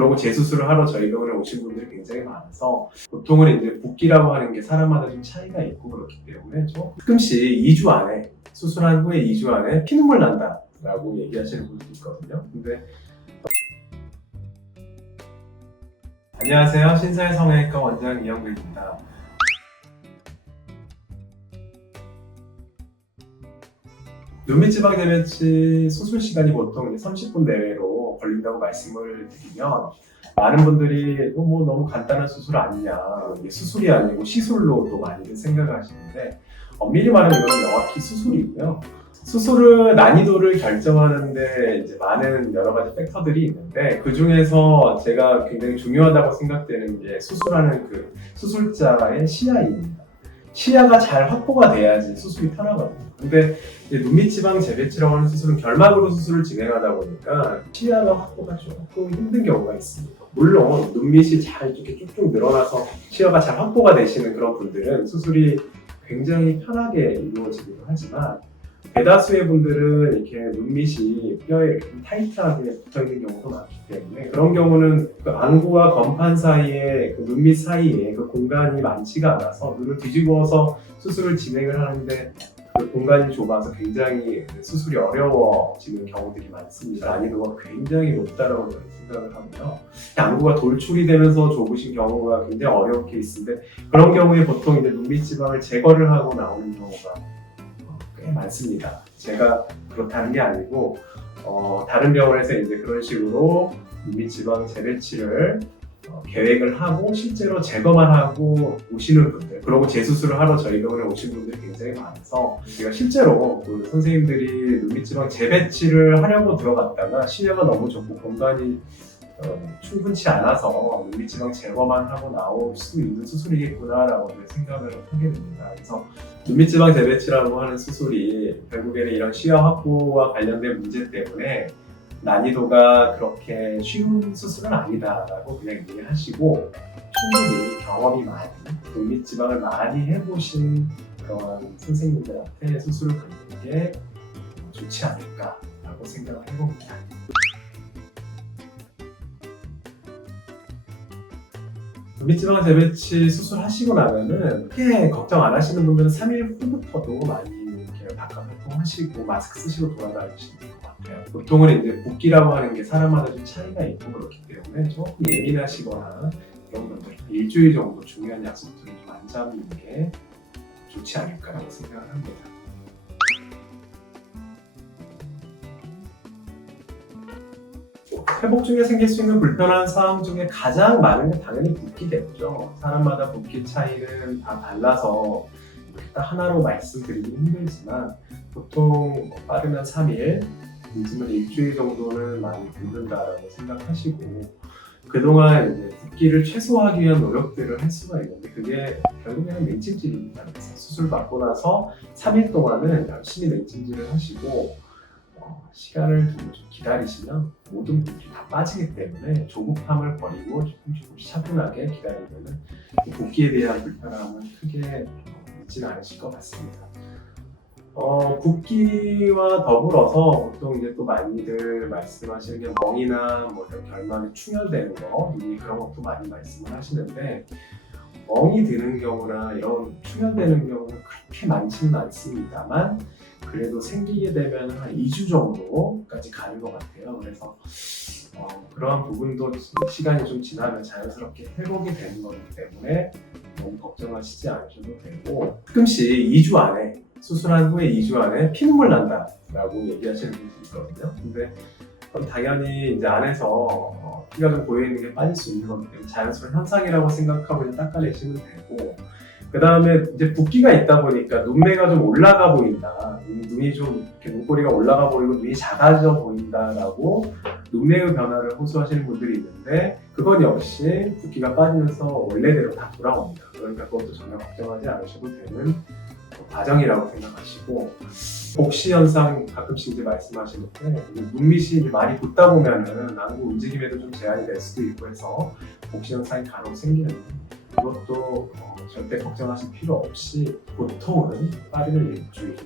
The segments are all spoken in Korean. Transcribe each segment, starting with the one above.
그러고 재수술을 하러 저희 병원에 오신 분들이 굉장히 많아서 보통은 이제 붓기라고 하는 게 사람마다 좀 차이가 있고 그렇기 때문에 좀 가끔씩 2주 안에 수술한 후에 2주 안에 피눈물 난다 라고 얘기하시는 분들도 있거든요. 근데 안녕하세요. 신사의 성형외과 원장 이영근입니다. 눈밑지방 대변치 수술 시간이 보통 이제 30분 내외로 걸린다고 말씀을 드리면 많은 분들이 이거 뭐 너무 간단한 수술 아니냐 수술이 아니고 시술로 또 많이들 생각을 하시는데 엄밀히 말하면 이건 명확히 수술이고요. 수술의 난이도를 결정하는데 이제 많은 여러 가지 팩터들이 있는데 그 중에서 제가 굉장히 중요하다고 생각되는 게 수술하는 그 수술자의 시야입니다. 시야가 잘 확보가 돼야지 수술이 편하거든요. 근데 눈밑지방 재배치라고 하는 수술은 결막으로 수술을 진행하다 보니까 시야가 확보가 조금 힘든 경우가 있습니다. 물론 눈밑이 잘 이렇게 쭉쭉 늘어나서 시야가 잘 확보가 되시는 그런 분들은 수술이 굉장히 편하게 이루어지기도 하지만 대다수의 분들은 이렇게 눈밑이 뼈에 타이트하게 붙어 있는 경우가 많기 때문에 그런 경우는 그 안구와 건판 사이에 그 눈밑 사이에 그 공간이 많지가 않아서 눈을 뒤집어서 수술을 진행을 하는데 그 공간이 좁아서 굉장히 수술이 어려워지는 경우들이 많습니다. 난이도가 굉장히 높다라고 생각을 하고요. 안구가 돌출이 되면서 좁으신 경우가 굉장히 어려운 케이스인데 그런 경우에 보통 이제 눈밑 지방을 제거를 하고 나오는 경우가 어, 꽤 많습니다. 제가 그렇다는 게 아니고 어, 다른 병원에서 이제 그런 식으로 눈밑 지방 재배치를 어, 계획을 하고 실제로 제거만 하고 오시는 분들 그리고 재수술을 하러 저희 병원에 오신 분들이 굉장히 많아서 제가 실제로 그 선생님들이 눈밑지방 재배치를 하려고 들어갔다가 시야가 너무 좁고 공간이 어, 충분치 않아서 눈밑지방 제거만 하고 나올 수 있는 수술이겠구나라고 생각을 하게 됩니다. 그래서 눈밑지방 재배치라고 하는 수술이 결국에는 이런 시야 확보와 관련된 문제 때문에 난이도가 그렇게 쉬운 수술은 아니다라고 그냥 이해하시고 충분히 경험이 많이 눈밑 지방을 많이 해보신 그런 선생님들한테 수술을 받는 게 좋지 않을까라고 생각을 해봅니다. 눈밑지방 재배치 수술하시고 나면은 크게 걱정 안 하시는 분들은 3일 후부터도 많이 이렇게 바깥 활동하시고 마스크 쓰시고 돌아다니시는 것 보통은 이제 붓기라고 하는 게 사람마다 좀 차이가 있고 그렇기 때문에 조금 예민하시거나 그런 분들 일주일 정도 중요한 약속들을 좀 안 잡는 게 좋지 않을까라고 생각을 합니다. 회복 중에 생길 수 있는 불편한 사항 중에 가장 많은 게 당연히 붓기겠죠. 사람마다 붓기 차이는 다 달라서 딱 하나로 말씀드리기 힘들지만 보통 빠르면 3일, 늦으면 일주일 정도는 많이 붓는다라고 생각하시고 그동안 이제 붓기를 최소화하기 위한 노력들을 할 수가 있는데 그게 결국에는 냉찜질입니다. 그래서 수술 받고 나서 3일 동안은 열심히 냉찜질을 하시고 어, 시간을 좀 기다리시면 모든 붓기 다 빠지기 때문에 조급함을 버리고 조금 조금씩 차분하게 기다리면 붓기에 대한 불편함은 크게 있지는 않으실 것 같습니다. 어, 붓기와 더불어서 보통 이제 또 많이들 말씀하시는 게 멍이나 뭐 이런 결막이 충혈되는 거, 그런 것도 많이 말씀을 하시는데 멍이 드는 경우나 이런 충혈되는 경우는 그렇게 많지는 않습니다만 그래도 생기게 되면 한 2주 정도까지 가는 것 같아요. 그래서 어, 그런 부분도 시간이 좀 지나면 자연스럽게 회복이 되는 거기 때문에 너무 걱정하시지 않으셔도 되고 가끔씩 2주 안에 수술한 후에 2주 안에 피눈물 난다라고 얘기하시는 분들이 있거든요. 근데 당연히 이제 안에서 어, 피가 좀 고여 있는 게 빠질 수 있는 거기 자연스러운 현상이라고 생각하고 그냥 닦아내시면 되고 그 다음에 이제 붓기가 있다 보니까 눈매가 좀 올라가 보인다. 눈- 눈이 좀 이렇게 눈꼬리가 올라가 보이고 눈이 작아져 보인다라고 눈매의 변화를 호소하시는 분들이 있는데 그건 역시 붓기가 빠지면서 원래대로 다 돌아옵니다. 그러니까 그것도 전혀 걱정하지 않으셔도 되는 과정이라고 생각하시고 복시 현상 가끔씩 이제 말씀하시는데 눈밑이 많이 붓다 보면은 안구 움직임에도 좀 제한이 될 수도 있고 해서 복시 현상이 간혹 생기는데 이것도 어, 절대 걱정하실 필요 없이 보통은 빠르면 일주일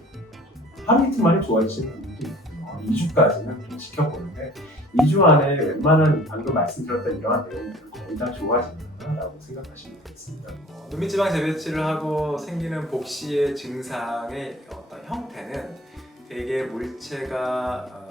하루 이틀 만에 좋아지시는 분들도 있고요. 2주까지는 좀 지켜보는데 2주 안에 웬만한 방금 말씀드렸던 이러한 내용들은 거의 다 좋아진다 라고 생각하시면 되겠습니다. 어, 눈밑지방 재배치를 하고 생기는 복시의 증상의 어떤 형태는 대개 물체가 어,